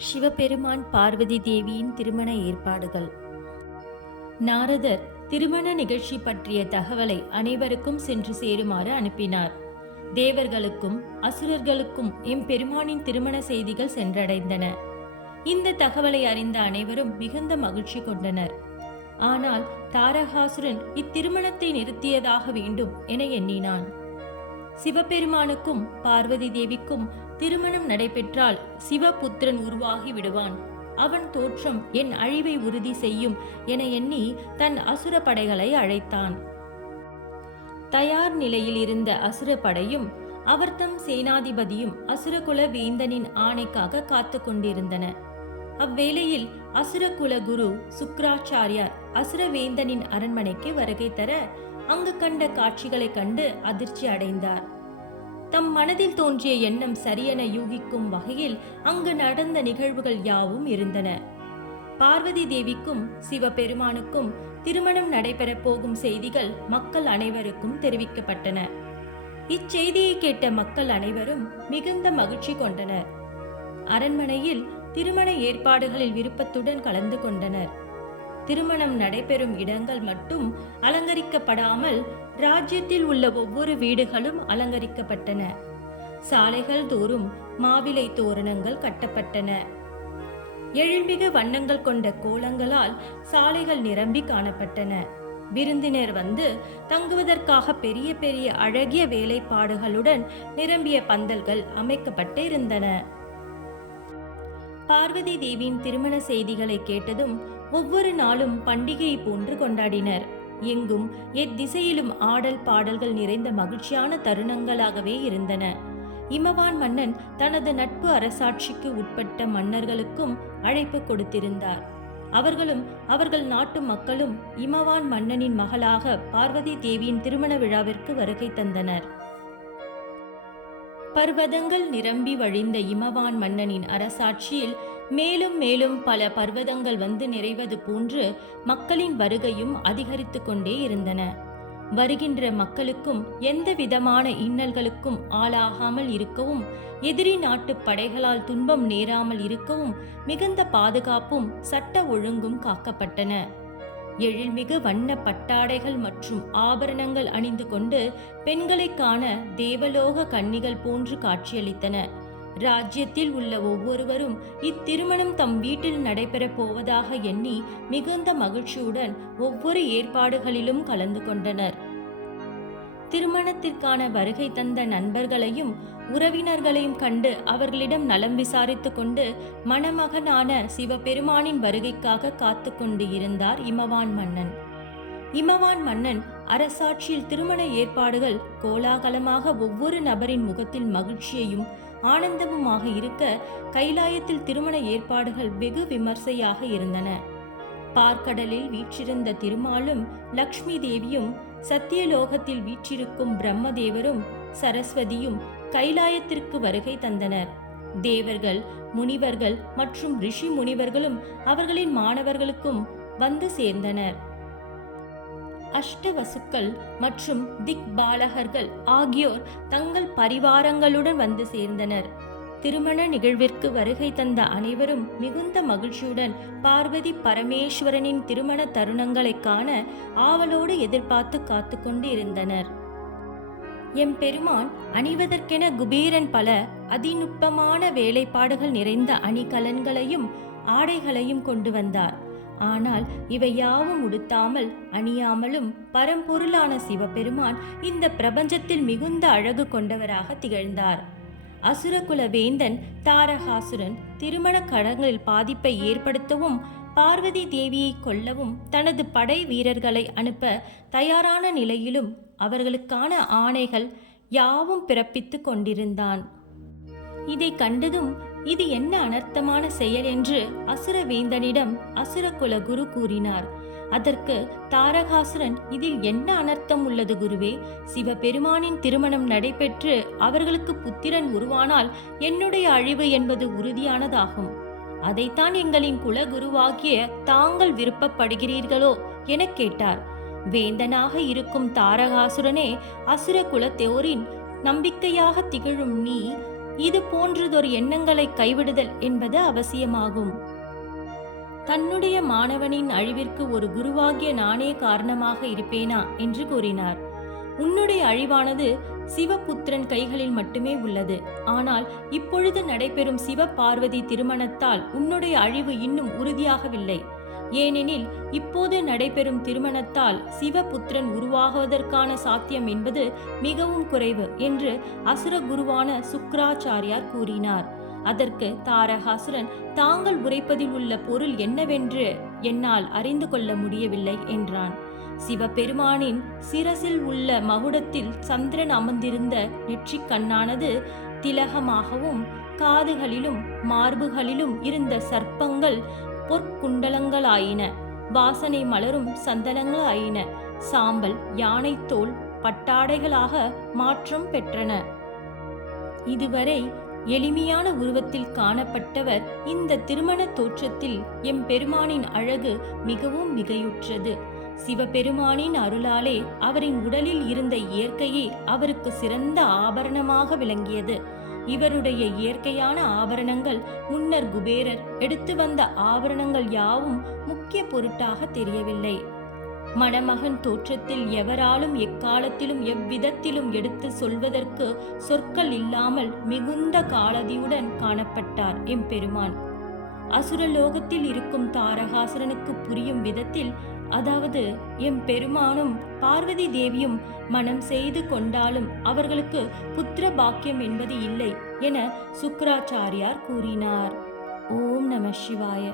சிவபெருமான் பார்வதி தேவியின் திருமண ஏற்பாடுகள். நாரதர் திருமண நிகழ்ச்சி பற்றிய தகவலை அனைவருக்கும் சென்று சேருமாறு அனுப்பினார். தேவர்களுக்கும் அசுரர்களுக்கும் எம்பெருமானின் திருமண செய்திகள் சென்றடைந்தன. இந்த தகவலை அறிந்த அனைவரும் மிகுந்த மகிழ்ச்சி கொண்டனர். ஆனால் தாரகாசுரன் இத்திருமணத்தை நிறுத்தியதாக வேண்டும் என எண்ணினான். சிவபெருமானுக்கும் பார்வதி தேவிக்கும் திருமணம் நடைபெற்றால் சிவபுத்திரன் உருவாகி விடுவான், அவன் தோற்றம் என் அழிவை உறுதி செய்யும் என எண்ணி தன் அசுர படைகளை அழைத்தான். தயார் நிலையில் இருந்த அசுர படையும் அவர்தம் சேனாதிபதியும் அசுரகுல வேந்தனின் ஆணைக்காக காத்து கொண்டிருந்தன. அவ்வேளையில் அசுரகுல குரு சுக்ராச்சாரியார் அசுரவேந்தனின் அரண்மனைக்கு வருகை தர அங்கு கண்ட காட்சிகளைக் கண்டு அதிர்ச்சி அடைந்தார். தம் மனதில் தோன்றிய எண்ணம் சரியென யூகிக்கும் வகையில் அங்கு நடந்த நிகழ்வுகள் யாவும் இருந்தன. பார்வதி தேவிக்கும் சிவபெருமானுக்கும் திருமணம் நடைபெறப் போகும் செய்திகள் மக்கள் அனைவருக்கும் தெரிவிக்கப்பட்டன. இச்செய்தியை கேட்ட மக்கள் அனைவரும் மிகுந்த மகிழ்ச்சி கொண்டனர். அரண்மனையில் திருமண ஏற்பாடுகளில் விருப்பத்துடன் கலந்து கொண்டனர். திருமணம் நடைபெறும் இடங்கள் மட்டும் அலங்கரிக்கப்படாமல் ராஜ்யத்தில் உள்ள ஒவ்வொரு வீடுகளும் அலங்கரிக்கப்பட்டன. சாலைகள் தோறும் மாவிலை தோரணங்கள் கட்டப்பட்டன. எழில்மிகு வண்ணங்கள் கொண்ட கோலங்களால் சாலைகள் நிரம்பி காணப்பட்டன. விருந்தினர் வந்து தங்குவதற்காக பெரிய பெரிய அழகிய வேலைப்பாடுகளுடன் நிரம்பிய பந்தல்கள் அமைக்கப்பட்டு இருந்தன. பார்வதி தேவியின் திருமண செய்திகளை கேட்டதும் ஒவ்வொரு நாளும் பண்டிகை போன்று கொண்டாடினர். எங்கும் எத்திசையிலும் ஆடல் பாடல்கள் நிறைந்த மகிழ்ச்சியான தருணங்களாகவே இருந்தன. இமவான் மன்னன் தனது நட்பு அரசாட்சிக்கு உட்பட்ட மன்னர்களுக்கும் அழைப்பு கொடுத்திருந்தார். அவர்களும் அவர்கள் நாட்டு மக்களும் இமவான் மன்னனின் மகளாக பார்வதி தேவியின் திருமண விழாவிற்கு வருகை தந்தனர். பர்வதங்கள் நிரம்பி வழிந்த இமவான் மன்னனின் அரசாட்சியில் மேலும் மேலும் பல பர்வதங்கள் வந்து நிறைவது போன்று மக்களின் வருகையும் அதிகரித்து கொண்டே இருந்தன. வருகின்ற மக்களுக்கும் எந்த விதமான இன்னல்களுக்கும் ஆளாகாமல் இருக்கவும், எதிரி நாட்டு படைகளால் துன்பம் நேராமல் இருக்கவும் மிகுந்த பாதுகாப்பும் சட்ட ஒழுங்கும் காக்கப்பட்டன. எழில்மிகு வண்ண பட்டாடைகள் மற்றும் ஆபரணங்கள் அணிந்து கொண்டு பெண்களை காண தேவலோக கன்னிகள் போன்று காட்சியளித்தன. ராஜ்யத்தில் உள்ள ஒவ்வொருவரும் இத்திருமணம் தம் வீட்டில் நடைபெறப் போவதாக எண்ணி மிகுந்த மகிழ்ச்சியுடன் ஒவ்வொரு ஏற்பாடுகளிலும் கலந்து கொண்டனர். திருமணத்திற்கான வருகை தந்த நண்பர்களையும் உறவினர்களையும் கண்டு அவர்களிடம் நலம் விசாரித்து கொண்டு மணமகனான சிவபெருமானின் வருகைக்காக காத்து கொண்டு இருந்தார் இமவான் மன்னன். இமவான் மன்னன் அரசாட்சியில் திருமண ஏற்பாடுகள் கோலாகலமாக ஒவ்வொரு நபரின் முகத்தில் மகிழ்ச்சியையும் ஆனந்தமுமாக இருக்க, கைலாயத்தில் திருமண ஏற்பாடுகள் வெகு விமர்சையாக இருந்தன. பார்க்கடலில் வீற்றிருந்த திருமாலும் லக்ஷ்மி தேவியும், சத்தியலோகத்தில் வீற்றிருக்கும் பிரம்மதேவரும் சரஸ்வதியும் கைலாயத்திற்கு வருகை தந்தனர். தேவர்கள், முனிவர்கள் மற்றும் ரிஷி முனிவர்களும் அவர்களின் மாணவர்களுக்கும் வந்து சேர்ந்தனர். அஷ்டவசுக்கள் மற்றும் திக்பாலகர்கள் ஆகியோர் தங்கள் பரிவாரங்களுடன் வந்து சேர்ந்தனர். திருமண நிகழ்விற்கு வருகை தந்த அனைவரும் மிகுந்த மகிழ்ச்சியுடன் பார்வதி பரமேஸ்வரனின் திருமண தருணங்களை காண ஆவலோடு எதிர்பார்த்து காத்து கொண்டு இருந்தனர். எம்பெருமான் அணிவதற்கென குபீரன் பல அதிநுட்பமான வேலைப்பாடுகள் நிறைந்த அணிகலன்களையும் ஆடைகளையும் கொண்டு வந்தார். ஆனால் இவை யாவும் உடுத்தாமல் அணியாமலும் பரம்பொருளான சிவபெருமான் இந்த பிரபஞ்சத்தில் மிகுந்த அழகு கொண்டவராக திகழ்ந்தார். அசுரகுல வேந்தன் தாரகாசுரன் திருமண கடங்களில் பாதிப்பை ஏற்படுத்தவும் பார்வதி தேவியை கொல்லவும் தனது படை வீரர்களை அனுப்ப தயாரான நிலையிலும் அவர்களுக்கான ஆணைகள் யாவும் பிறப்பித்து கொண்டிருந்தான். இதை கண்டதும் இது என்ன அனர்த்தமான செயல் என்று அசுரவேந்தனிடம் அசுரகுல குரு கூறினார். அதற்கு தாரகாசுரன், இதில் என்ன அனர்த்தம் உள்ளது குருவே? சிவபெருமானின் திருமணம் நடைபெற்று அவர்களுக்கு புத்திரன் உருவானால் என்னுடைய அழிவு என்பது உறுதியானதாகும். அதைத்தான் எங்களின் குலகுருவாகிய தாங்கள் விருப்பப்படுகிறீர்களோ என கேட்டார். வேந்தனாக இருக்கும் தாரகாசுரனே, அசுர குலத்தோரின் நம்பிக்கையாக திகழும் நீ இது போன்றதொரு எண்ணங்களை கைவிடுதல் என்பது அவசியமாகும். தன்னுடைய மாணவனின் அழிவிற்கு ஒரு குருவாகிய நானே காரணமாக இருப்பேனா என்று கூறினார். உன்னுடைய அழிவானது சிவபுத்திரன் கைகளில் மட்டுமே உள்ளது. ஆனால் இப்பொழுது நடைபெறும் சிவ பார்வதி திருமணத்தால் உன்னுடைய அழிவு இன்னும் உறுதியாகவில்லை. ஏனெனில் இப்போது நடைபெறும் திருமணத்தால் சிவபுத்திரன் உருவாகுவதற்கான சாத்தியம் என்பது மிகவும் குறைவு என்று அசுர குருவான சுக்ராச்சாரியார் கூறினார். அதற்கு தாரகாசுரன், தாங்கள் உரைப்பதில் உள்ள பொருள் என்னவென்று என்னால் அறிந்து கொள்ள முடியவில்லை என்றான். சிவபெருமானின் சிரசில் உள்ள மகுடத்தில் சந்திரன் அமர்ந்திருந்த நெற்றிக் கண்ணானது திலகமாகவும், காதுகளிலும் மார்புகளிலும் இருந்த சர்ப்பங்கள் பொற்குண்டலங்களாயின. வாசனை மலரும் சந்தனங்களாயின. சாம்பல் யானைத்தோல் பட்டாடைகளாக மாற்றம் பெற்றன. இதுவரை எளிமையான உருவத்தில் காணப்பட்டவர் இந்த திருமண தோற்றத்தில் எம்பெருமானின் அழகு மிகவும் மிகையுற்றது. சிவபெருமானின் அருளாலே அவரின் உடலில் இருந்த இயற்கையே அவருக்கு சிறந்த ஆபரணமாக விளங்கியது. இவருடைய இயற்கையான ஆபரணங்கள் முன்னர் குபேரர் எடுத்து வந்த ஆபரணங்கள் யாவும் முக்கிய பொருட்டாக தெரியவில்லை. மணமகன் தோற்றத்தில் எவராலும் எக்காலத்திலும் எவ்விதத்திலும் எடுத்து சொல்வதற்கு சொற்கள் இல்லாமல் மிகுந்த காலதியுடன் காணப்பட்டார் எம்பெருமான். அசுரலோகத்தில் இருக்கும் தாரகாசுரனுக்கு புரியும் விதத்தில், அதாவது எம்பெருமானும் பார்வதி தேவியும் மனம் செய்து கொண்டாலும் அவர்களுக்கு புத்திர பாக்கியம் என்பது இல்லை என சுக்ராச்சாரியார் கூறினார். ஓம் நம சிவாய.